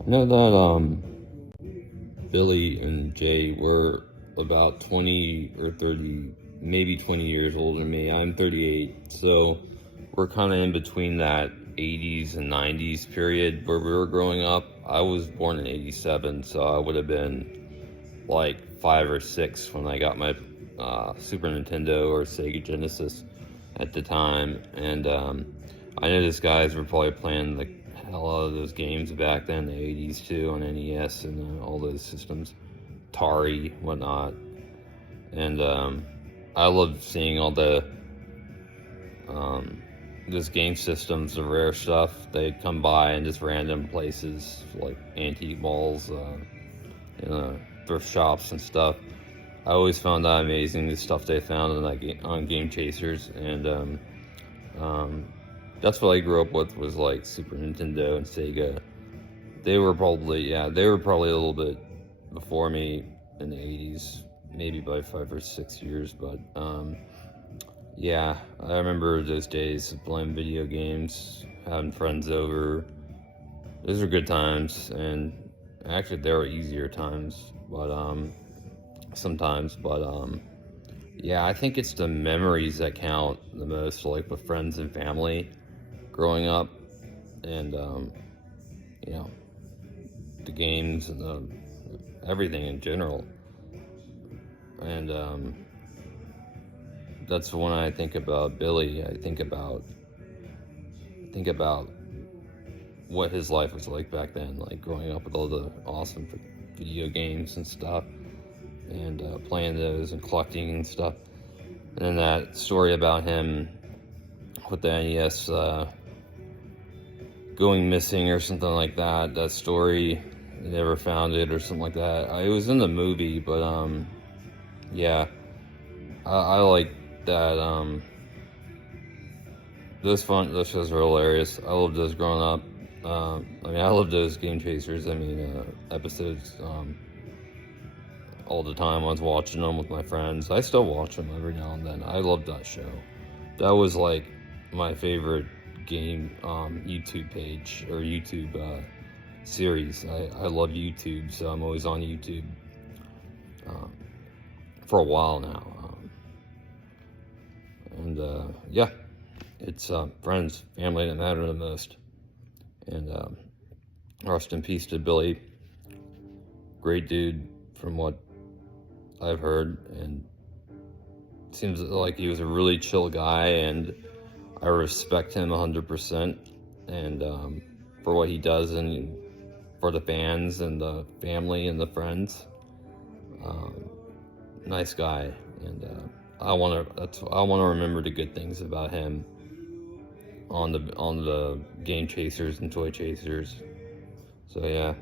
I know that Billy and Jay were about 20 or 30, maybe 20 years older than me. I'm 38, so we're kind of in between that 80s and 90s period where we were growing up. I was born in 87, so I would have been like 5 or 6 when I got my Super Nintendo or Sega Genesis at the time. And I know these guys were probably playing the hell out of those games back then, the 80s too, on NES and all those systems, Atari, whatnot. And I loved seeing all the um, those game systems, the rare stuff. They'd come by in just random places like antique malls, thrift shops and stuff. I always found that amazing, the stuff they found on on Game Chasers, and um, that's what I grew up with, was like Super Nintendo and Sega. They were probably a little bit before me in the 80s, maybe by 5 or 6 years, but yeah, I remember those days of playing video games, having friends over. Those were good times, and actually there were easier times, but sometimes, but yeah, I think it's the memories that count the most, like with friends and family growing up, and you know, the games and everything in general. And that's when I think about Billy. I think about what his life was like back then, like growing up with all the awesome video games and stuff, and playing those and collecting and stuff. And then that story about him with the NES going missing or something like that. That story, they never found it or something like that. It was in the movie, but yeah, I like that. Those shows were hilarious. I loved those growing up. I loved those Game Chasers. Episodes all the time. I was watching them with my friends. I still watch them every now and then. I loved that show. That was like my favorite game YouTube page or YouTube series. I love YouTube, so I'm always on YouTube um, for a while now. Yeah, it's friends, family that matter the most. And rest in peace to Billy. Great dude, from what I've heard, and seems like he was a really chill guy, and I respect him 100%. And for what he does, and for the fans and the family and the friends, nice guy. And I want to remember the good things about him on the Game Chasers and Toy Chasers. So yeah.